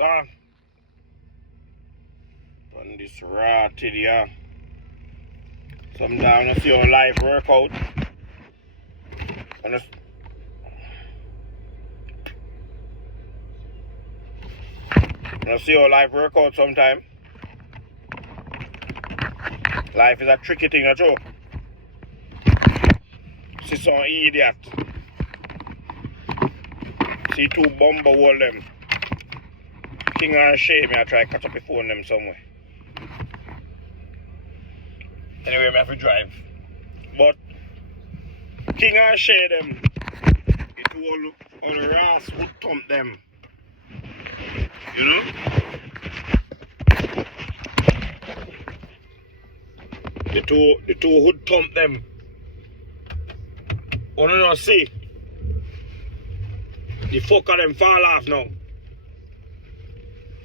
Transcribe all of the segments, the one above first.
son. On this rotted here. Sometimes I see how life work out. I see how life work out sometimes. Life is a tricky thing, not true? See some idiot. See two bumble hold them. King and Shay, I try to catch up the phone them somewhere. Anyway, I have to drive. But King and Shay them, it will on the ass would thump them. You know? The two would thump them. Oh no, see. The fuck of them fall off now.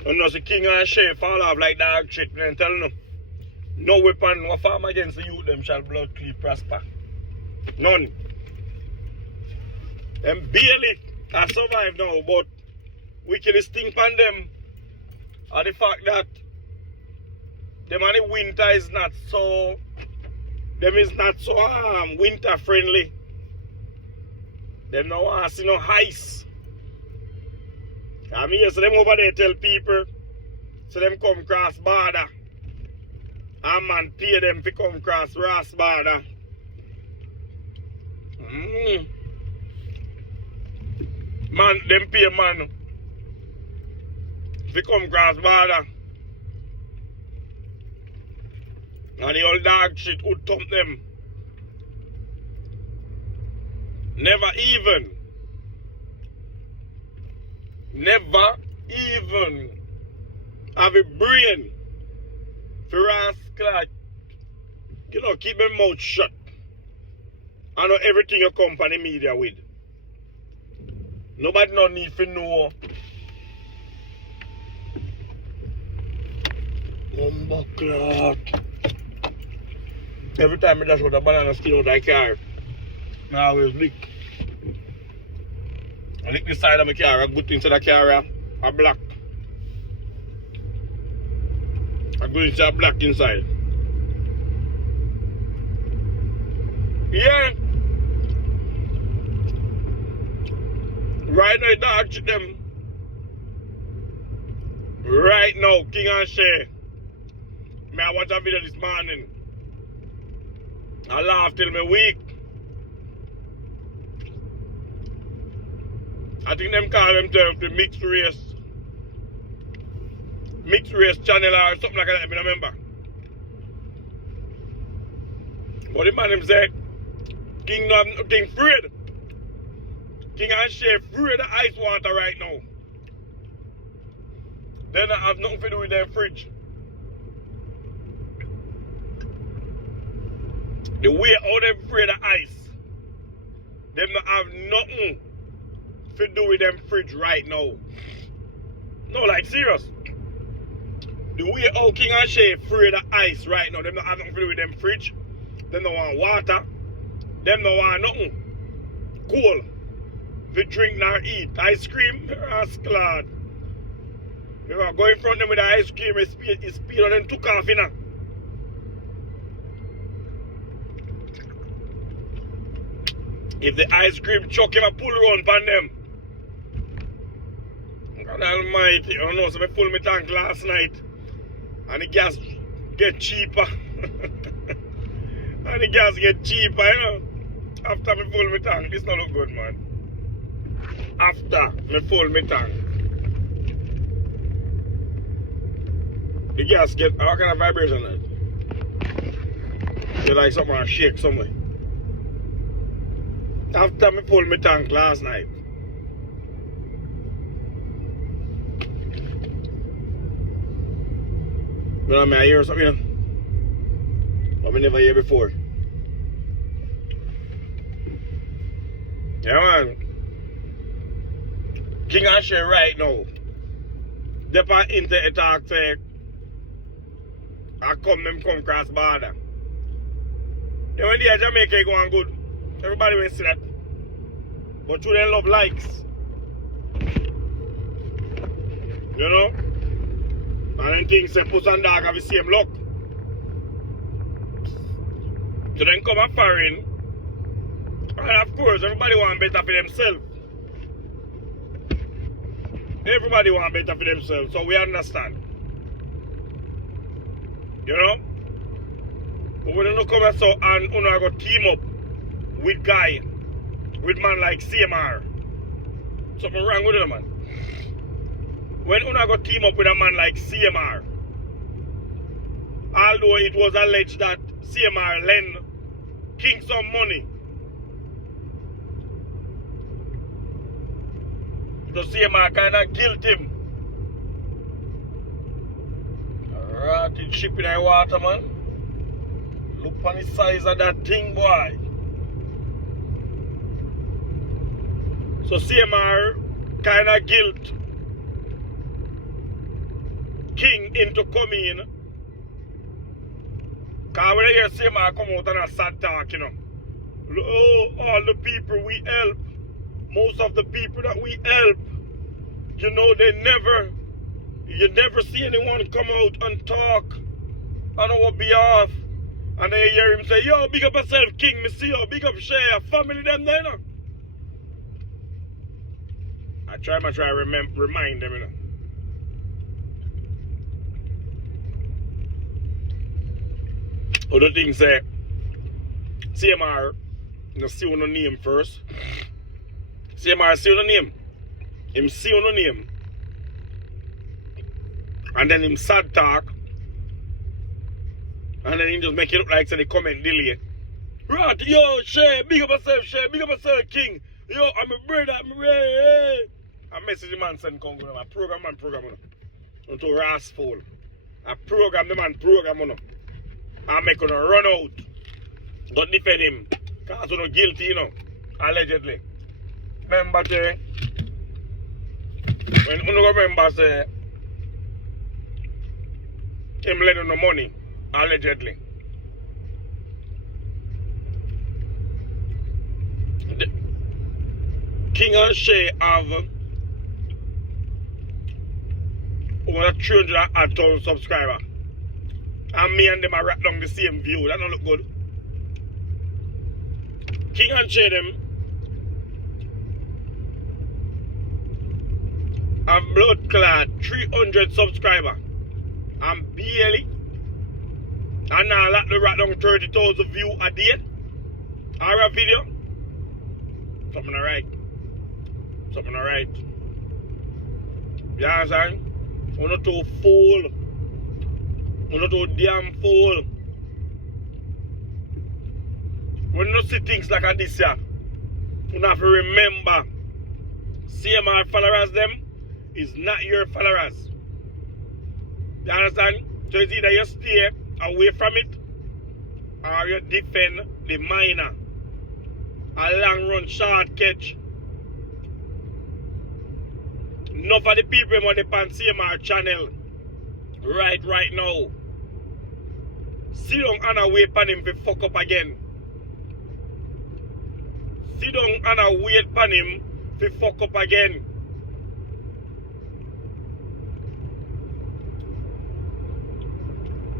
You know, the King and Shay fall off like dog shit. I'm telling you. No weapon, no farm against the youth, them shall blood clean prosper. None. Them barely have survived now, but wickedest thing on them are the fact that them and the winter is not so, winter friendly. Them no want to see no ice. I mean, so them over there tell people, so them come cross border. And man pay them to come cross Ross border. Man, them pay man to come cross border. And the old dog shit would thump them. Never even have a brain for rascal, you know, keep them mouth shut. I know everything you come from the media with. Nobody no need to know. Clock. Every time I just put a banana skin out of the car, I always lick. I lick the side of my car, I put inside the car, I black. I go inside black inside. Yeah. Right now, dog shit them. Right now, King and Shay. I watch a video this morning. I laugh till me weak. I think them call themselves the mixed race channel or something like that, I remember. But the man him say, King afraid. King and Shay afraid of ice water right now. They don't have nothing to do with their fridge. The way how they afraid of ice, them don't have nothing to do with them fridge right now. No, like serious. The way how King and Shay afraid of ice right now, them don't have nothing to do with them fridge. Them don't want water. Them don't want nothing. Cool. To drink nor eat. Ice cream, rascal. You know, go in front of them with the ice cream, his speed on them took off, you know. If the ice cream chuck him a pull around on them. God almighty, you know, so I pulled my tank last night. And the gas get cheaper. And the gas get cheaper, you know. After I full my tank, this not look good, man. After I full my tank. The gas get, how kind of vibration that? Get like something shake somewhere. After I full my tank last night. But I hear something, you know? But I never hear before. Yeah, man. King and Shay right now. They on internet talk say, I come cross border. Then when they are Jamaica go on good, everybody will see that. But you they love likes. You know? And then things say puss and dog have the same luck. So then come a foreign. And of course, everybody want better for themselves. Everybody want better for themselves. So we understand. You know? But when you come and so and you go team up with guy, with man like CMR. Something wrong with it, man. When you go team up with a man like CMR, although it was alleged that CMR lent King some money, so CMR kind of guilt him. Rotted ship in the water, man. Look on the size of that thing, boy. So CMR kind of guilt King into coming. Because when I hear CMR come out and a sad talk, you know. Oh, all the people we help, most of the people that we help, you know, you never see anyone come out and talk on our behalf. And then you hear him say, yo, big up yourself, King, me see you, big up Shay, family them there, you know. I try remind them, you know. Other things say, CMR, you see your name first. CMR see your name. Him see your name. And then him sad talk. And then he just make it look like say the comment delay. Right, yo, Shay, big up yourself, Shay, big up yourself, King. Yo, I'm a brother, I'm a brother. I message the man send come I program man. Unto Rasful. I program the man program on. I make him run out. Don't defend him. Because he's not guilty, you know. Allegedly. Remember, say, when you remember, say, him lending no money. Allegedly. The King and Shay have over 300,000 subscribers. And me and them are right down the same view. That don't look good. King and Shay them have blood clad 300 subscribers. And barely. And now let the right down 30,000 views a day. Or a video. Something alright. Something alright. You understand? We're not too full. We're not too damn full. When you see things like this here, you have to remember CMR followers them is not your followers. You understand? So it's either you stay away from it or you defend the minor. A long run short catch. Enough of the people on the CMR channel right now. Sit down and wait for him to fuck up again. Sit down and wait for him to fuck up again.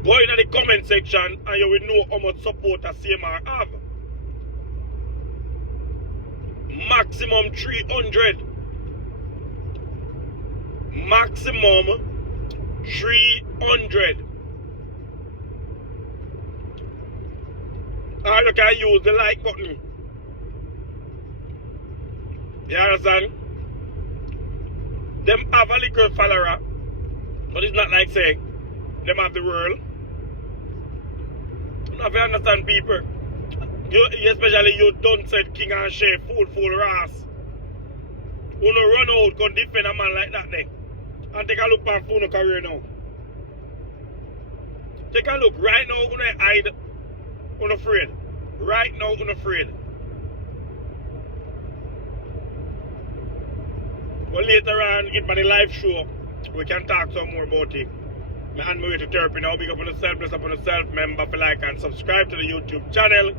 Go in the comment section and you will know how much support a CMR have. Maximum 300. Maximum 300. Or you can use the like button. You understand? Them have a little follower, but it's not like saying them have the world. You have to understand people. You, especially you don't said King and Shay full ras. You no run out, can defend a man like that there. And take a look at phone career now. Take a look right now, you don't hide, you're afraid. Right now, you're afraid. But later on, get by the live show, we can talk some more about it. My hand way to therapy now. Big up on yourself, bless up on yourself. Remember to like and subscribe to the YouTube channel.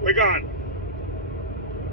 We're gone.